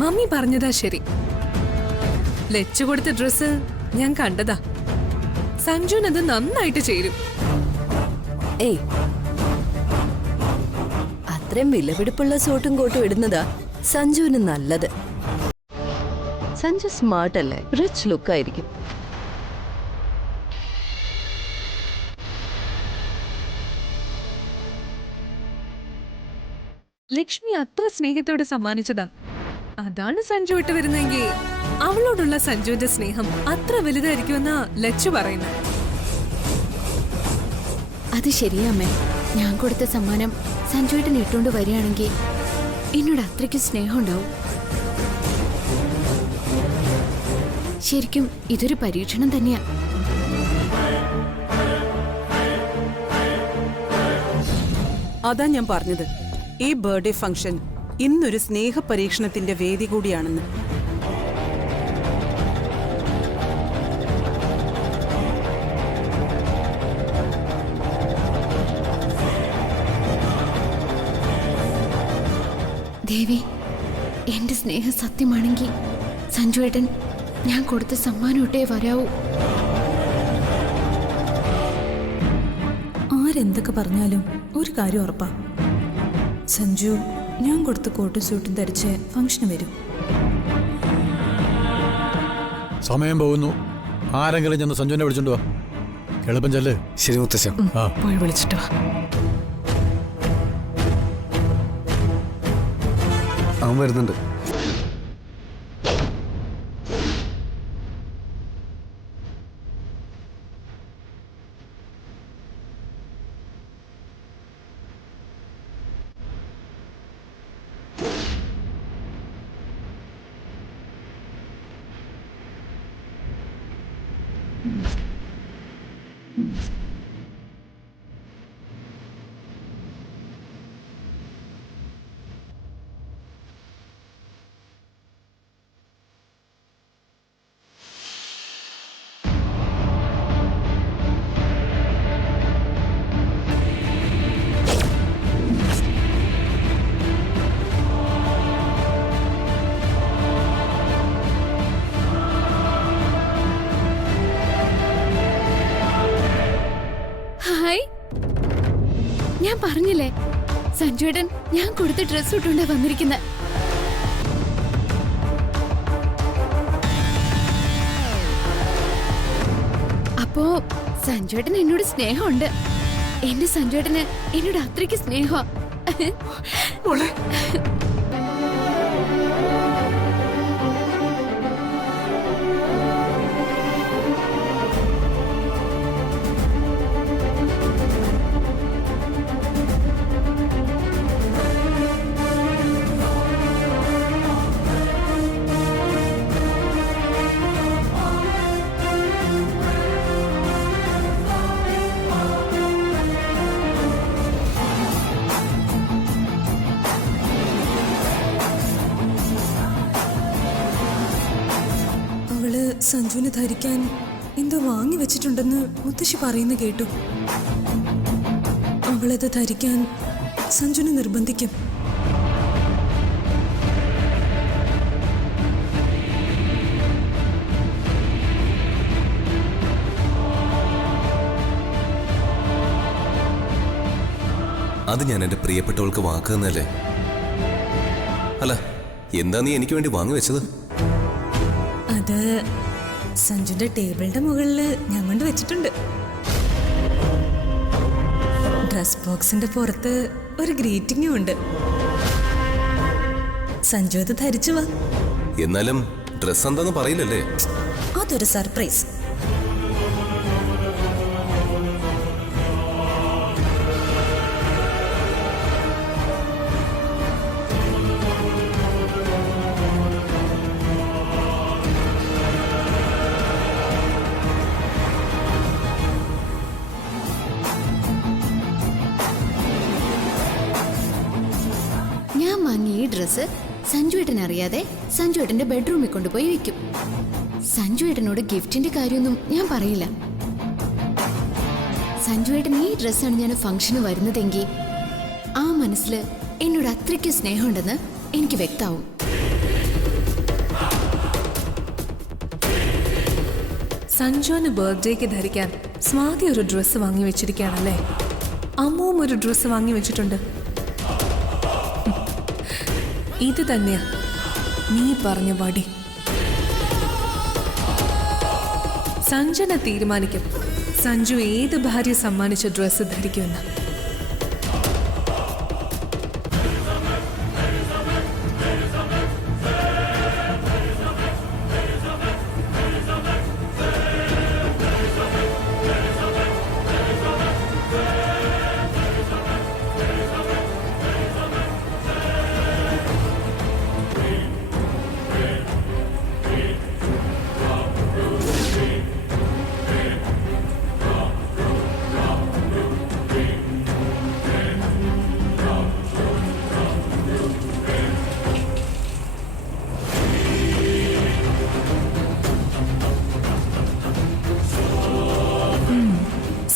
Mummy പറഞ്ഞതാ ശരി. ലച്ചു കൊടുത്ത ഡ്രസ് ഞാൻ കണ്ടതാ. സഞ്ജുവിനത് നന്നായിട്ട് ചേരും. ഏയ്, അത്രയും വിലപിടിപ്പുള്ള സൂട്ടും കോട്ടും ഇടുന്നതാ സഞ്ജുവിന് നല്ലത്. സഞ്ജു സ്മാർട്ട് അല്ലേ, റിച്ച് ലുക്കായിരിക്കും. ലക്ഷ്മി അത്ര സ്നേഹത്തോടെ സമ്മാനിച്ചതാ. അതാണ് സഞ്ജു ഇട്ട് വരുന്നെങ്കിൽ അവളോടുള്ള സഞ്ജുവിന്റെ സ്നേഹം അത്ര വലുതായിരിക്കുമെന്നാ ലച്ചു പറയുന്നത്. അത് ശരിയാമ്മേ. ഞാൻ കൊടുത്ത സമ്മാനം സഞ്ജുവേട്ടൻ ഇട്ടുകൊണ്ട് വരികയാണെങ്കിൽ എന്നോട് അത്രയ്ക്ക് സ്നേഹം ഉണ്ടാവും. ശരിക്കും ഇതൊരു പരീക്ഷണം തന്നെയാ. അതാ ഞാൻ പറഞ്ഞത്, ഈ ബർത്ത്ഡേ ഫംഗ്ഷൻ ഇന്നൊരു സ്നേഹ പരീക്ഷണത്തിന്റെ വേദി കൂടിയാണെന്ന്. ദേവി, എന്റെ സ്നേഹം സത്യമാണെങ്കിൽ സഞ്ജുവേട്ടൻ ഞാൻ കൊടുത്ത സമ്മാനം ഇട്ടേ വരാവൂ. ആരെന്തൊക്കെ പറഞ്ഞാലും ഒരു കാര്യം ഉറപ്പാ, സഞ്ജു ഞാൻ കൊടുത്ത കോട്ടും സൂട്ടും ധരിച്ച് ഫംഗ്ഷന് വരും. സമയം പോകുന്നു. ആരെങ്കിലും ചെന്ന് സഞ്ജുവിനെ വിളിച്ചോണ്ട് വാ. എളുപ്പം ചെല്ല്. ശരി മുത്തശ്ശ. പോയി വിളിച്ചിട്ട് വാ. അവൻ വരുന്നുണ്ട്. ഹായ്, ഞാൻ പറഞ്ഞില്ലേ സഞ്ജുവേട്ടൻ ഞാൻ കൊടുത്ത ഡ്രസ് ഇട്ടുകൊണ്ടാ വന്നിരിക്കുന്നത്. അപ്പോ സഞ്ജുവേട്ടൻ എന്നോട് സ്നേഹമുണ്ട്. എന്റെ സഞ്ജുവേട്ടന് എന്നോട് അത്രയ്ക്ക് സ്നേഹമാ. അവള് സഞ്ജുവിന് ധരിക്കാൻ എന്തോ വാങ്ങി വെച്ചിട്ടുണ്ടെന്ന് മുത്തശ്ശി പറയുന്ന കേട്ടു. അവളത് ധരിക്കാൻ സഞ്ജുവിനെ നിർബന്ധിക്കും. അത് ഞാൻ എന്റെ പ്രിയപ്പെട്ടവൾക്ക് വാക്ക് തന്നല്ലേ. അല്ല, എന്താ നീ എനിക്ക് വേണ്ടി വാങ്ങി വെച്ചത്? അത് സഞ്ജുന്റെ ടേബിളിന്റെ മുകളില് ഞാൻ കൊണ്ട് വെച്ചിട്ടുണ്ട്. ഡ്രസ് ബോക്സിന്റെ പുറത്ത് ഒരു ഗ്രീറ്റിംഗും ഉണ്ട്. സഞ്ജു അത് ധരിച്ചു വാ. എന്നാലും ഡ്രസ് എന്താന്ന് പറയില്ലല്ലേ? അതൊരു സർപ്രൈസ്. ഞാൻ വാങ്ങിയ ഈ ഡ്രസ്സ് സഞ്ജുവേട്ടൻ അറിയാതെ സഞ്ജുവേട്ടന്റെ ബെഡ്റൂമിൽ കൊണ്ടുപോയി വെക്കും. സഞ്ജുവേട്ടനോട് ഗിഫ്റ്റിന്റെ കാര്യമൊന്നും ഞാൻ പറയില്ല. സഞ്ജുവേട്ടൻ ഈ ഡ്രസ്സാണ് ഞാൻ ഫംഗ്ഷന് വരുന്നതെങ്കിൽ ആ മനസ്സിൽ എന്നോട് അത്രയ്ക്ക് സ്നേഹമുണ്ടെന്ന് എനിക്ക് വ്യക്തമാവും. സഞ്ജുവിന് ബർത്ത്ഡേക്ക് ധരിക്കാൻ സ്വാതി ഒരു ഡ്രസ്സ് വാങ്ങി വെച്ചിരിക്കുകയാണല്ലേ. അമ്മുവും ഒരു ഡ്രസ്സ് വാങ്ങി വെച്ചിട്ടുണ്ട്. ഇത് തന്നെയാ നീ പറഞ്ഞ വടി. സഞ്ജന തീരുമാനിക്കും സഞ്ജു ഏത് ഭാര്യ സമ്മാനിച്ച ഡ്രസ്സ് ധരിക്കുമെന്ന്.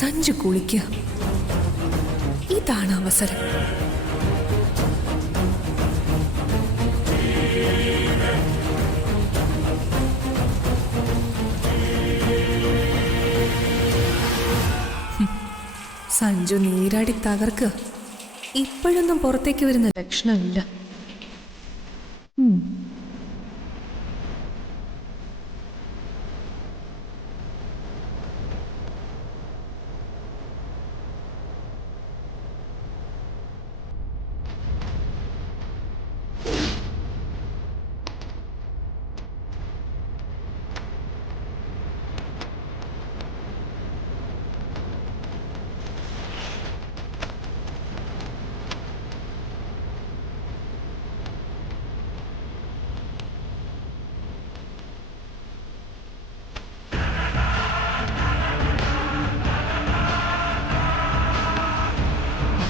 സഞ്ജു കുളിക്കുക. ഇതാണ് അവസരം. സഞ്ജു നീരാടി തകർക്കുക. ഇപ്പോഴൊന്നും പുറത്തേക്ക് വരുന്ന ലക്ഷണമില്ല.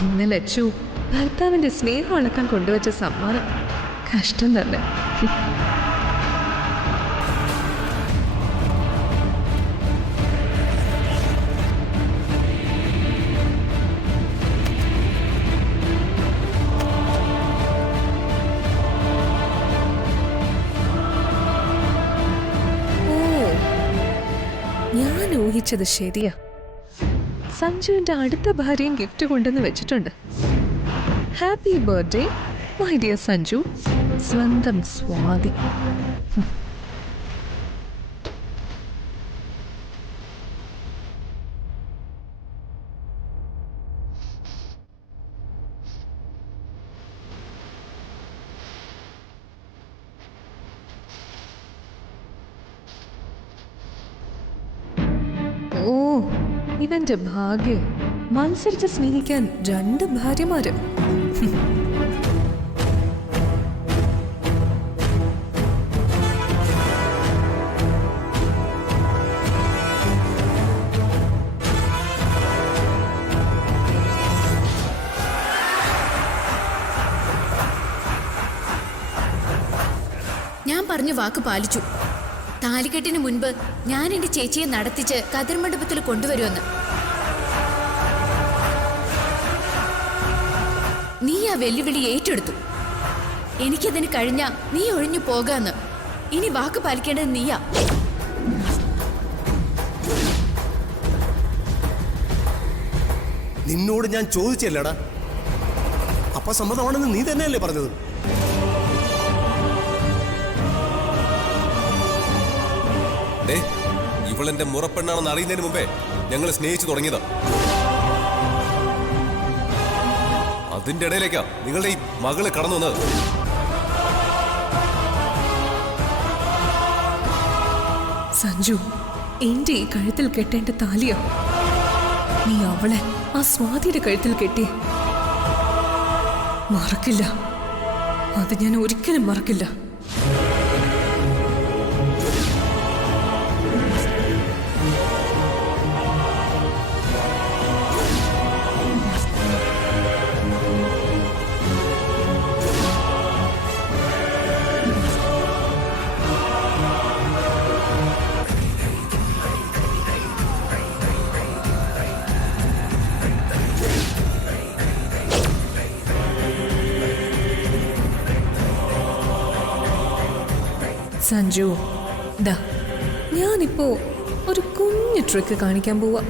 ഇന്ന് ലച്ചു ഭർത്താവിന്റെ സ്നേഹം അളക്കാൻ കൊണ്ടുവച്ച സമ്മാനം. കഷ്ടം തന്നെ. ഓ, ഞാൻ ഊഹിച്ചത് ശരിയാ. സഞ്ജുവിന്റെ അടുത്ത ഭാര്യയും ഗിഫ്റ്റ് കൊണ്ടുവന്ന് വെച്ചിട്ടുണ്ട്. Happy birthday my dear Sanju, സ്വന്തം സ്വാതി. ഓ, ഇവന്റെ ഭാഗ്യം. മത്സരിച്ച് സ്നേഹിക്കാൻ 2 ഭാര്യമാര്. ഞാൻ പറഞ്ഞ വാക്ക് പാലിച്ചു. താലികെട്ടിന് മുൻപ് ഞാൻ എന്റെ ചേച്ചിയെ നടത്തിച്ച് കതിർമണ്ഡപത്തിൽ കൊണ്ടുവരുമെന്ന്. നീ ആ വെല്ലുവിളി ഏറ്റെടുത്തു. എനിക്കതിന് കഴിഞ്ഞ നീ ഒഴിഞ്ഞു പോകാന്ന്. ഇനി വാക്ക് പാലിക്കേണ്ടത് നീയാ. നിന്നോട് ഞാൻ ചോദിച്ചല്ലടാ. അപ്പൊ സമ്മതമാണെന്ന് നീ തന്നെയല്ലേ പറഞ്ഞത്? ഇവളെന്റെ മുറപ്പെണ്ണാണെന്ന് അറിയുന്നതിന് മുമ്പേ ഞങ്ങൾ സ്നേഹിച്ചു തുടങ്ങിയതാ. അതിന്റെ ഇടയിലേക്കാ നിങ്ങളുടെ ഈ മകള് കടന്നു വന്നത്. സഞ്ജു, എന്റെ ഈ കഴുത്തിൽ കെട്ടേണ്ട താലിയോ നീ അവളെ ആ സ്വാതിയുടെ കഴുത്തിൽ കെട്ടി. മറക്കില്ല, അത് ഞാൻ ഒരിക്കലും മറക്കില്ല. സഞ്ജു, ദാ ഞാനിപ്പോ ഒരു കുഞ്ഞു ട്രിക്ക് കാണിക്കാൻ പോവാ.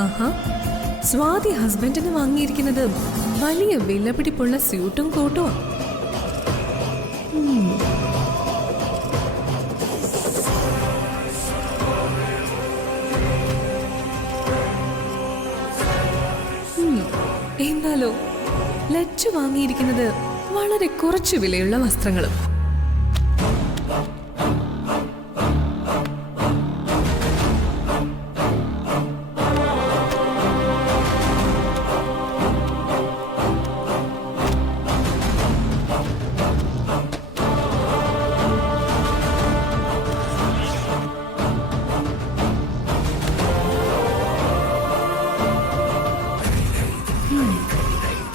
ആഹാ, സ്വാതി ഹസ്ബൻഡിന് വാങ്ങിയിരിക്കുന്നത് വലിയ വിലപിടിപ്പുള്ള സ്യൂട്ടും കോട്ടുമാ. എന്നാലോ ലച്ചു വാങ്ങിയിരിക്കുന്നത് വളരെ കുറച്ചു വിലയുള്ള വസ്ത്രങ്ങളും.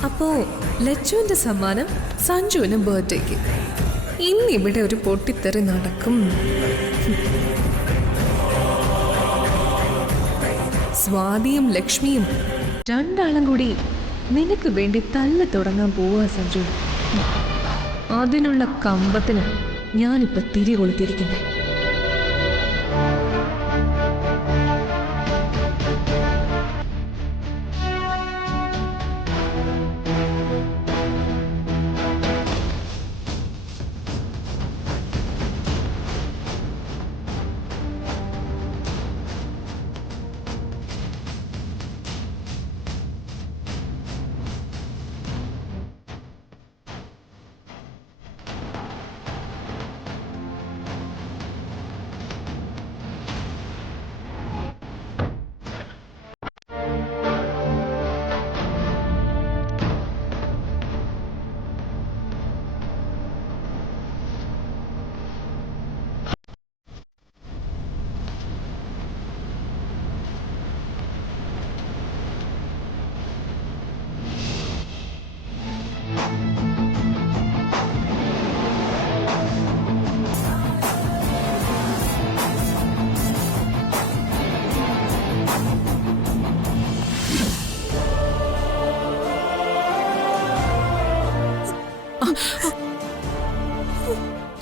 അപ്പോ ലച്ചുവിന്റെ സമ്മാനം സഞ്ജുവിന് ബർത്ത്ഡേക്ക്. ഇന്നിവിടെ ഒരു പൊട്ടിത്തെറി നടക്കും. സ്വാതിയും ലക്ഷ്മിയും രണ്ടാളും കൂടി നിനക്ക് വേണ്ടി തല്ല് തുടങ്ങാൻ പോവാ സഞ്ജു. അതിനുള്ള കമ്പത്തിന് ഞാനിപ്പോ തിരി കൊളുത്തിരിക്കുന്നു.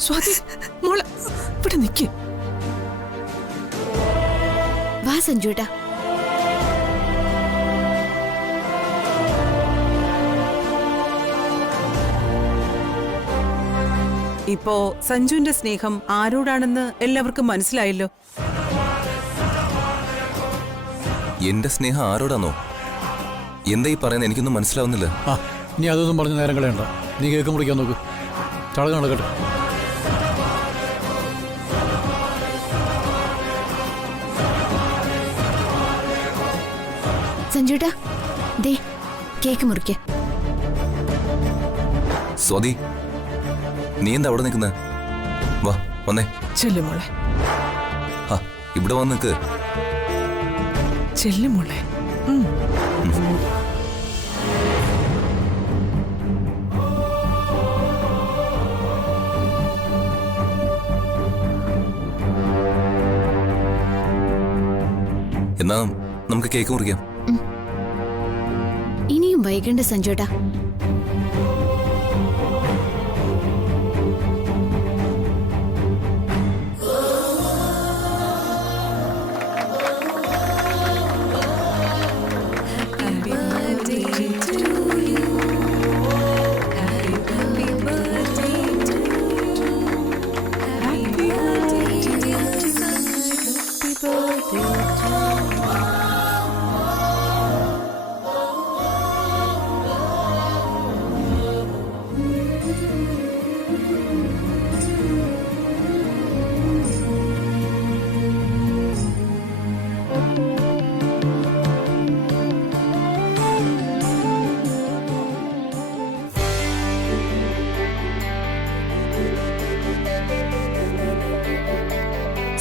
സ്വാതി മോളെ ഇവിടെ നിൽക്കേ. വാ സഞ്ജുട്ടാ. ഇപ്പോ സഞ്ജുവിന്റെ സ്നേഹം ആരോടാണെന്ന് എല്ലാവർക്കും മനസ്സിലായല്ലോ. എന്റെ സ്നേഹം ആരോടാന്നോ? എന്താ ഈ പറയുന്നത്? എനിക്കൊന്നും മനസ്സിലാവുന്നില്ല. ആ, നീ അതൊന്നും പറഞ്ഞ് നേരം കളയണ്ട. നീ കേക്ക് മുറിക്കാൻ നോക്ക്. ചടങ്ങ് നടക്കട്ടെ. സഞ്ജുട്ടാ, ദേ കേക്ക് മുറിക്ക. സ്വാതി, നീ എന്താ അവിടെ നിൽക്കുന്ന? വാ വന്നേ. ചെല്ലു മോളെ, ആ ഇവിടെ വന്ന് നിൽക്ക്. ചെല്ലു മോളെ. എന്നാ നമുക്ക് കേക്ക് മുറിക്കാം. ഇനിയും വൈകണ്ട സഞ്ജുട്ടാ.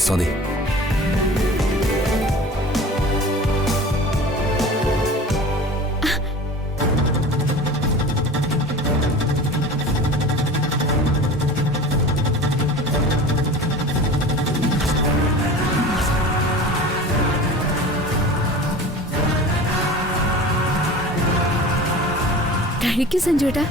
സ്വാതി, കഴിക്കൂ സഞ്ജുവേട്ടാ.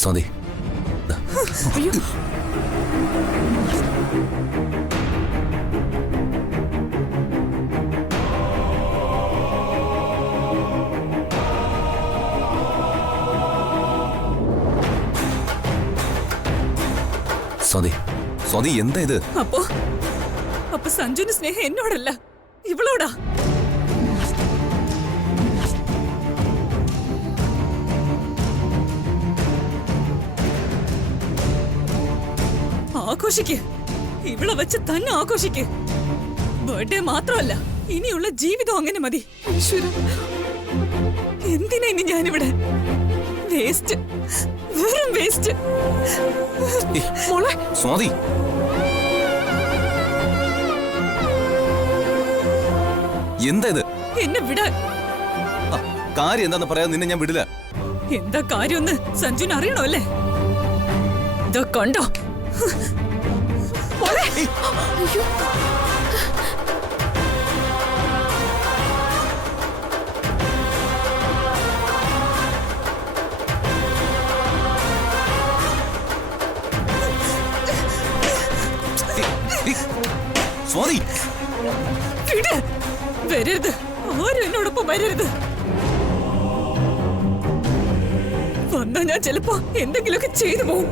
സ്വാതി ദാ. സ്വാതി സ്വാതി എന്താ ഇത്? അപ്പൊ സഞ്ജുവിന്റെ സ്നേഹം എന്നോടല്ല, ഇവളോടാ. ആഘോഷിക്ക്, ഇവളെ വെച്ച് തന്നെ ആഘോഷിക്ക്. ബർത്ത്ഡേ മാത്രമല്ല, ഇനിയുള്ള ജീവിതം അങ്ങനെ മതി. ഈശ്വരാ, എന്തിനാ ഇനി ഞാനിവിടെ? വേസ്റ്റ്, വെറും വേസ്റ്റ്. മോളെ സ്വാതി, എന്താ ഇത്? എന്നെ വിടാൻ. കാര്യം എന്താന്ന് പറയാൻ നിന്നെ ഞാൻ വിടില്ല. എന്താ കാര്യമൊന്ന് സഞ്ജുവിന് അറിയണോ അല്ലേ? ഇതാ കണ്ടോ? സ്വാതി വരരുത്, ആരും എന്നോടൊപ്പം വരരുത്. വന്നാ ഞാൻ ചിലപ്പോ എന്തെങ്കിലുമൊക്കെ ചെയ്തു പോകും.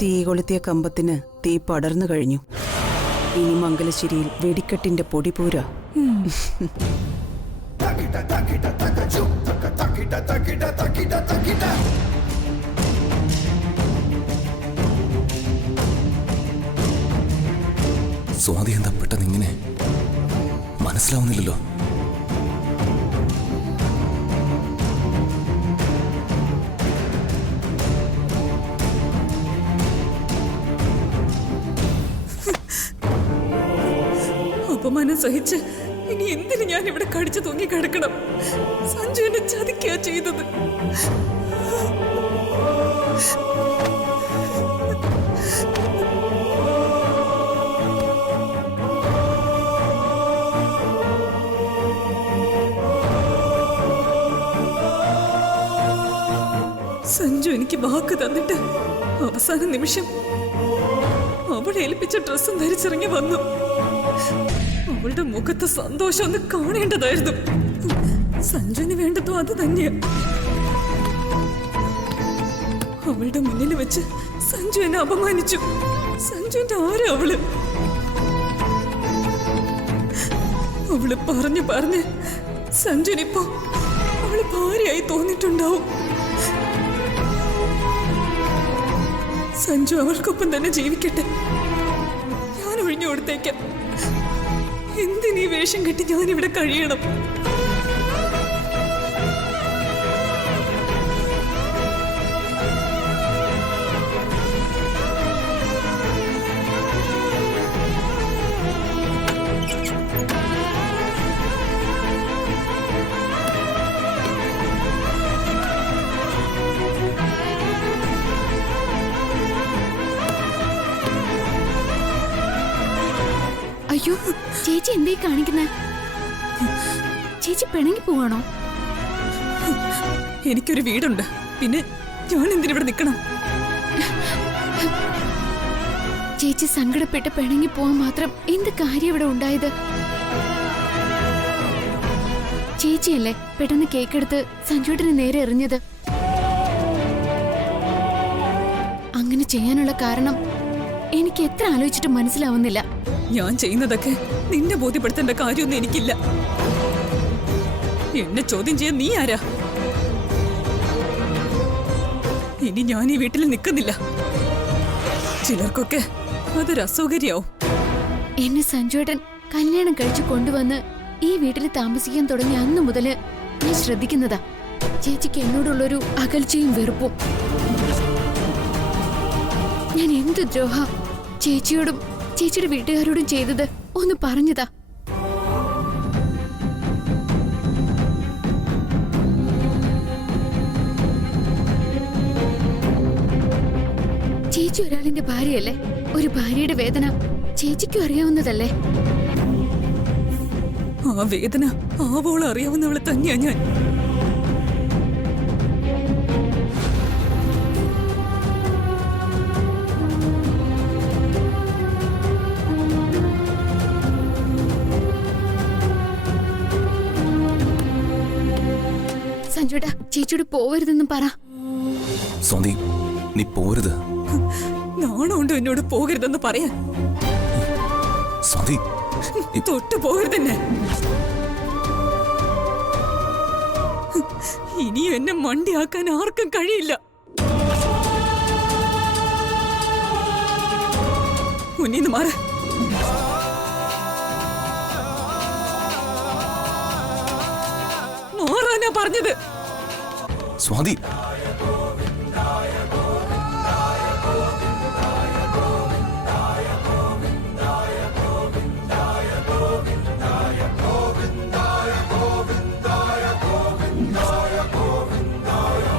തീ കൊളുത്തിയ കമ്പത്തിന് തീ പടർന്നു കഴിഞ്ഞു. ഇനി മംഗലശ്ശേരിയിൽ വെടിക്കെട്ടിന്റെ പൊടി പോരാ. സ്വാതി എന്താ പെട്ടെന്ന് ഇങ്ങനെ? മനസ്സിലാവുന്നില്ലല്ലോ. അപമാനം സഹിച്ച് ഇനി എന്തിനു ഞാൻ ഇവിടെ കടിച്ചു തൂങ്ങി കിടക്കണം? സഞ്ജു എന്നെ ചതിക്കാ ചെയ്തത്. സഞ്ജു എനിക്ക് വാക്ക് തന്നിട്ട് അവസാന നിമിഷം അവൾ ഏൽപ്പിച്ച ഡ്രസ്സും ധരിച്ചിറങ്ങി വന്നു. അവളുടെ മുഖത്തെ സന്തോഷം ഒന്ന് കാണേണ്ടതായിരുന്നു. സഞ്ജുവിന് വേണ്ടതോ അത് തന്നെയാ. അവളുടെ മുന്നിൽ വെച്ച് സഞ്ജു എന്നെ അപമാനിച്ചു. സഞ്ജുവിന്റെ ആരാ അവള്? അവള് പറഞ്ഞ് സഞ്ജുവിനിപ്പോ അവള് ഭാര്യയായി തോന്നിട്ടുണ്ടാവും. സഞ്ജു അവൾക്കൊപ്പം തന്നെ ജീവിക്കട്ടെ, ഞാൻ ഒഴിഞ്ഞു കൊടുത്തേക്കാം. എന്തിനീ വേഷം കെട്ടി ഞാനിവിടെ കഴിയണം? അയ്യോ, ചേച്ചി എന്തേ കാണിക്കുന്നേ? ചേച്ചി പിണങ്ങി പോവാണോ? എനിക്കൊരു വീടുണ്ട്, പിന്നെ ഞാൻ എന്തിനിവിടെ നിൽക്കണം? ചേച്ചി സങ്കടപ്പെട്ട് പിണങ്ങി പോവാൻ മാത്രം എന്ത് കാര്യം ഇവിടെ ഉണ്ടായത്? ചേച്ചിയല്ലേ പെട്ടെന്ന് കേക്കെടുത്ത് സഞ്ജുവേട്ടന് നേരെ എറിഞ്ഞത്. അങ്ങനെ ചെയ്യാനുള്ള കാരണം എനിക്ക് എത്ര ആലോചിച്ചിട്ട് മനസ്സിലാവുന്നില്ല. ഞാൻ ചെയ്യുന്നതൊക്കെ നിന്നെ ബോധ്യപ്പെടുത്തേണ്ട കാര്യമൊന്നും എനിക്കില്ല. എന്നെ ചോദ്യം ചെയ്യാൻ നീ ആരാ? ഇനി ഞാൻ ഈ വീട്ടിൽ നിൽക്കുന്നില്ല. ചിലർക്കൊക്കെ അതൊരു അസൗകര്യാവും. എന്നെ സഞ്ജുവേട്ടൻ കല്യാണം കഴിച്ചു കൊണ്ടുവന്ന് ഈ വീട്ടിൽ താമസിക്കാൻ തുടങ്ങിയ അന്നു മുതല് ഞാൻ ശ്രദ്ധിക്കുന്നതാ ചേച്ചിക്ക് എന്നോടുള്ളൊരു അകൽച്ചയും വെറുപ്പും. ഞാൻ എന്ത് ദ്രോഹ ചേച്ചിയോടും ചേച്ചിയുടെ വീട്ടുകാരോടും ചെയ്തത് ഒന്ന് പറഞ്ഞതാ. ചേച്ചി ഒരാളിന്റെ ഭാര്യയല്ലേ? ഒരു ഭാര്യയുടെ വേദന ചേച്ചിക്കും അറിയാവുന്നതല്ലേ? ആ വേദന ആവോളം അറിയാവുന്നവളെ തന്നെയാ ഞാൻ. സഞ്ജുടാ ചേച്ചിയോട് പോവരുതെന്നും പറ. സ്വാതി, നീ പോരുത്. നാണമുണ്ടോ എന്നോട് പോകരുതെന്ന് പറയാൻ? സ്വാതി, തൊട്ടു പോകരുതെന്നെ. ഇനിയും എന്നെ മണ്ടിയാക്കാൻ ആർക്കും കഴിയില്ല. മുന്നീന്ന് മാറ. മാറാനാ പറഞ്ഞത്. സ്വാതി